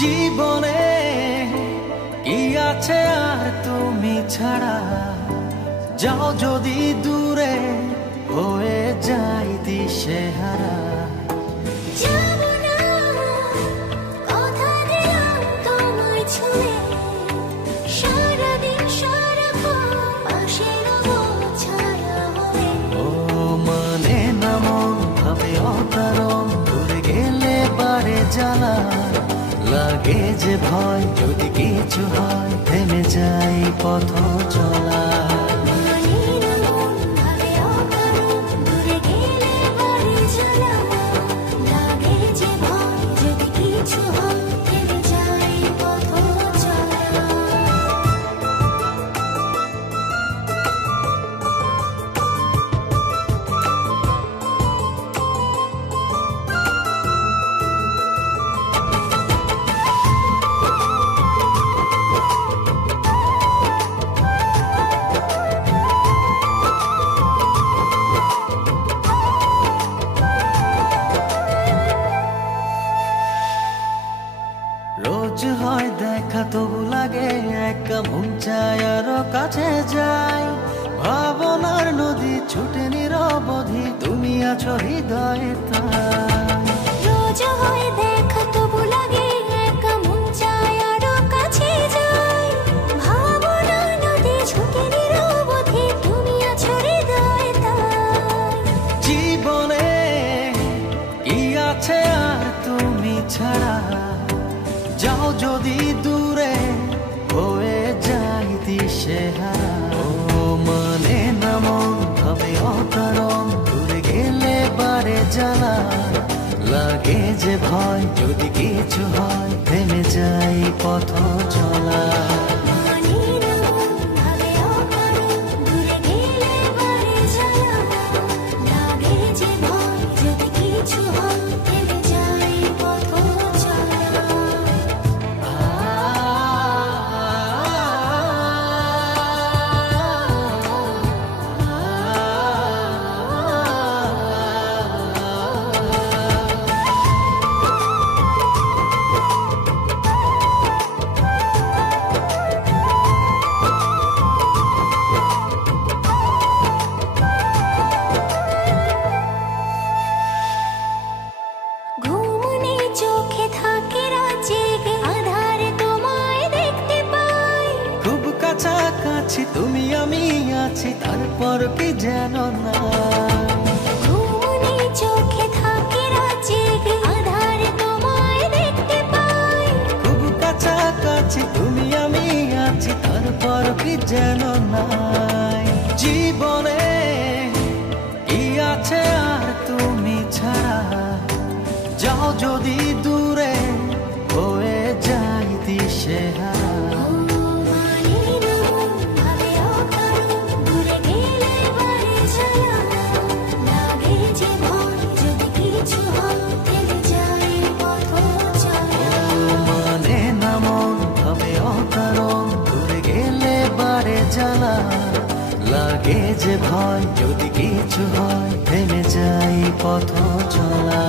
জীবনে কি আছে আর তুমি ছাড়া, যাও যদি দূরে হয়ে যাই দিশেহারা। ও মানে না মন ভাবে অকারণ, দূরে গেলে বারে জ্বালা লাগে যে ভয়, যদি কিছু হয় থেমে যাই পথ চলা। রোজ হয় দেখা তবু লাগে একা, মন চায় আরো কাছে যাই। ভাবনার নদী ছুটে নিরবধি, তুমি আছো হৃদয়ে তাই। রোজ হয় দেখা তবু লাগে একা, মন চায় আরো কাছে যাই। ভাবনার নদী ছুটে নিরবধি, তুমি আছো হৃদয়ে তাই। জীবনে কি আছে আর তুমি ছাড়া, যাও যদি দূরে হয়ে যাই দিশেহারা। ও মানে না মন ভাবে অকারণ, দূরে গেলে বারে জ্বালা লাগে যে ভয়, যদি কিছু হয় থেমে যাই পথ চলা। কাছাকাছি তুমি আমি আছি, তারপর কি যেন না। ঘুমনে চোখে থাকে রাত জেগে, আধারে তোমায় দেখতে পাই। খুব কাছাকাছি তুমি আমি আছি, তারপর কি যেন নাই। জীবনে কি আছে আর তুমি ছাড়া, যাও যদি দূরে হয়ে যাই দিশেহারা। লাগে যে ভয়, যদি কিছু হয় থেমে যাই পথ চলা।